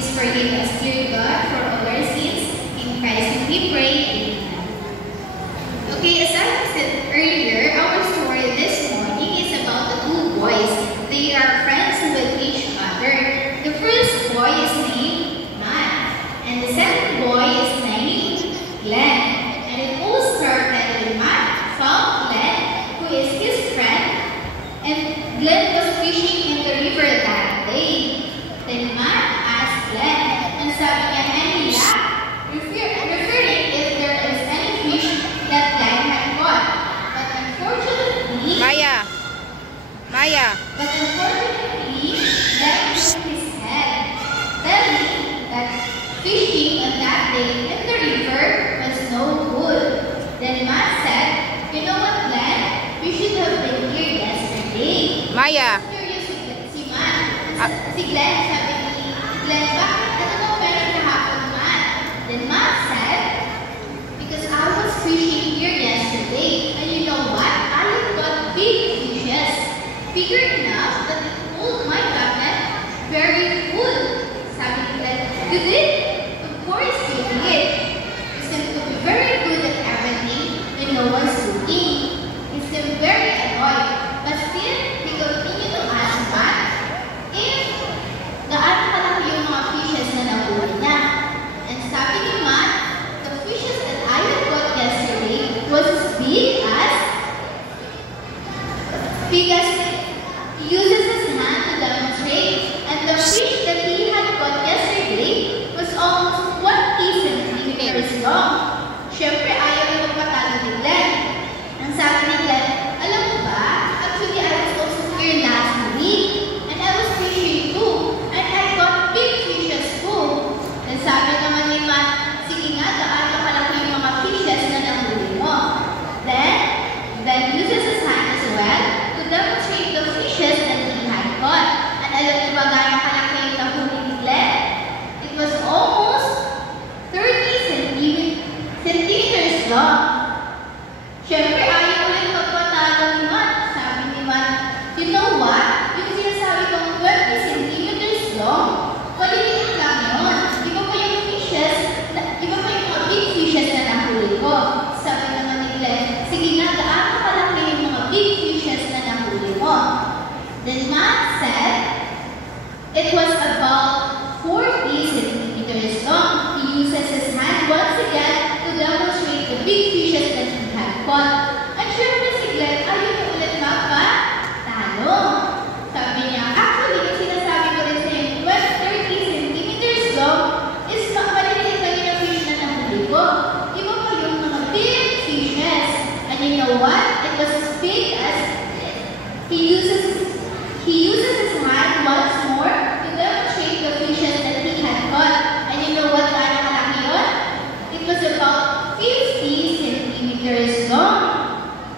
Please forgive us, dear God, for all our sins. In Christ we pray. Amen. Okay, as I said earlier, our story this morning is about the two boys. They are friends with each other. The first boy is named Matt, and the second boy is named Glenn. And it all started when Matt found Glenn, who is his friend, and Glenn was fishing in the river that day. Then Matt asked Glenn, and sabi niya, any luck? Referring if there is any fish that Glenn had caught. But unfortunately, Glenn shook his head, telling that fishing on that day in the river was no good. Then Matt said, you know what, Glenn? We should have been here yesterday. Curious si Matt. Si Glenn, sabi ni Glenn, bakit? Ano mo meron kahapon, Matt? Then Matt said, because I was fishing here yesterday, and you know what? I got big fishes. Bigger enough that it pulled my bucket very full. Sabi ni Glenn, you did? Of course you did. You seem to be very good at everything when no one's looking. He seemed very annoyed, but still, he continued to ask Matt if gaano kalaki yung mga fishes na nahuli niya. And sabi ni Matt, the fishes that I had got yesterday was as big as he uses his hand to demonstrate, and the fish that he had got yesterday was almost 20 centimeters long. Siyempre, ayaw niya magpatalo ni Glenn. Ang sabi ni Glenn, alam mo ba, actually I was also here last week, and I was fishing too, and I got big fishes too. And sabi naman ni Matt, sige nga, gaano kalaki yung mga fishes na nahuli mo. Then Glenn uses his hand as well to demonstrate the fishes that he had caught. And alam niyo ba gaano kalaki yung nahuli ni Glenn? It was almost 30 centimeters long. Siyempre, ayaw ulit magpatalo ni Matt. Sabi ni Matt, you know what? Yung sinasabi kong 20 centimeters long, maliliit lang yun. Iba pa yung fishes, iba pa yung mga big fishes na nahuli ko. Sabi naman ni Glenn, sige nga, gaano kalaki yung mga big fishes na nahuli mo. Then Matt said, it was about 40 centimeters long. He uses his hand once again to demonstrate the big fishes that he had caught. And syempre si Glenn, ayaw niya ulit magpatalo. Sabi niya, actually, yung sinasabi ko rin sa yung 30 centimeters long is maliliit lang yung fish na nahuli ko. Iba pa yung mga big fishes. And you know what? It was as big as he uses his hand once more to demonstrate the fishes that he had caught. And you know what gaano kalaki yun? It was about 50 centimeters long.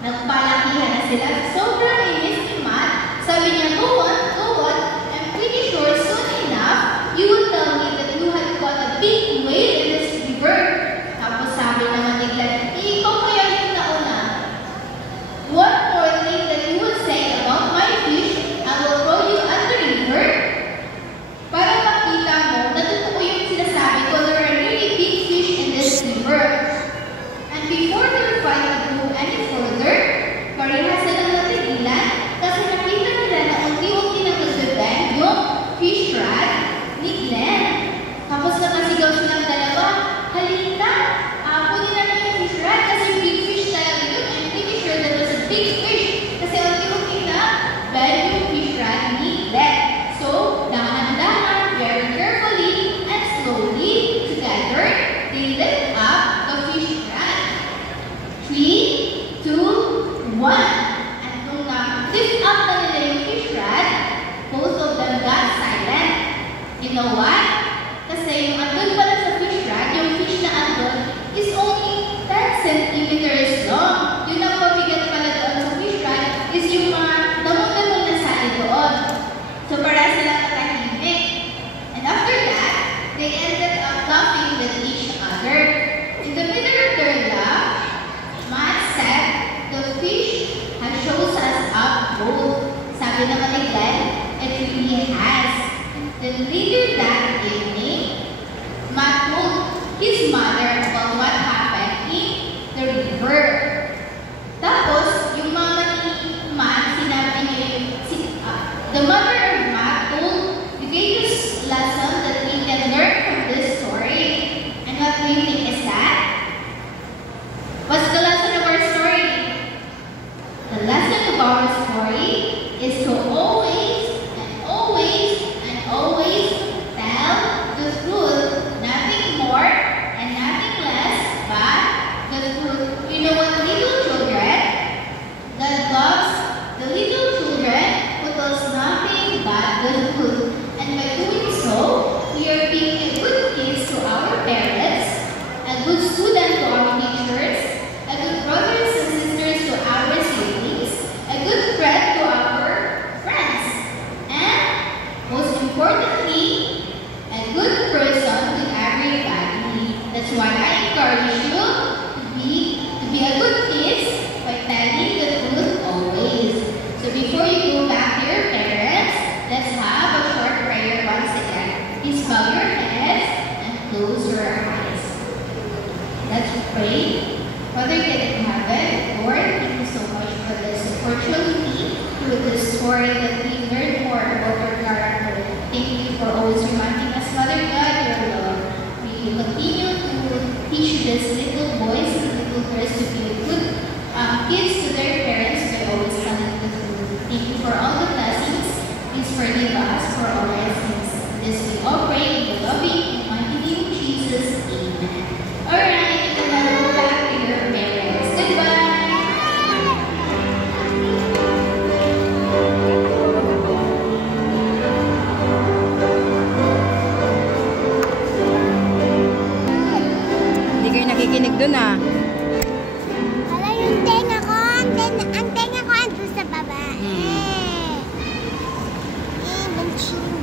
Nagpalakihan na sila. Sobrang inis ni Matt. Sabi niya, go on. I'm pretty sure soon enough, you will tell me that you had caught a big whale in this river. Tapos sabi naman ni Glenn, ikaw kaya yung nauna. One more thing that you would say about my fish, I will throw you at the river. Para makita mo na totoo yung sinasabi ko, there are really big fish in this river. And before their fight would go any further, parehas silang natigilan kasi nakita nila na unti-unti na nagbebang yung fish rod ni Glenn. Tapos nakasigaw silang dalawa, halina, kunin na yung fish rod kasi big fish talaga yun. I'm pretty sure that was a big fish kasi unti-unti na bang yung fish rod ni Glenn. So, dahan-dahan, very carefully, and slowly, together, they lift up the fish rod. 3, 2, 1. And nung na-lift up na nila yung fish rod, both of them got silent. You know what? Kasi yung andun pala sa fish rod, yung fish na andun, is only 10 centimeters long. Yun ang pabigat pala doon sa fish rod, is yung mga damong-damong na sali doon. So, para sila katahimik. And after that, they ended up laughing with each other. In the middle of their laugh, Matt said, the fish has shows us up both. Sabi naman ni Glenn, it really has. Then Then later that evening, Matt told his mother about what happened in the river. Tapos, yung mama ni Matt, sinabi niya the mother of Matt told the greatest lesson that we can learn from this story. And what do you think is that? What's the lesson of our story? The lesson of our story is to always tell the truth, nothing more and nothing less but the truth. You know what, little children? God loves the little children who tells nothing but the truth. And by doing so, we are being a good kids to our parents, a good student to our teachers, a good brothers and sisters to our siblings, a good friend to our friends, and most importantly, a good person to everybody. That's why I encourage you to be a good kid by telling the truth always. So before you go back to your parents, let's have a short prayer once again. Please bow your heads and close your eyes. Let's pray. Father God in heaven, Lord, thank you so much for this opportunity through this story that we learn more about your character. Thank you for always reminding us, Father God, your love. May you continue to teach these little boys and little girls to be good kids to their parents by always telling the truth. Thank you for all the blessings. Please forgive us for all our sins. This we all pray in the loving and mighty name of Jesus. Amen. Alright, and now go back to your parents. Goodbye! Hindi kayo nakikinig dun ah. Wala yung tenga ko. Ang tenga ko andun sa baba. Benching.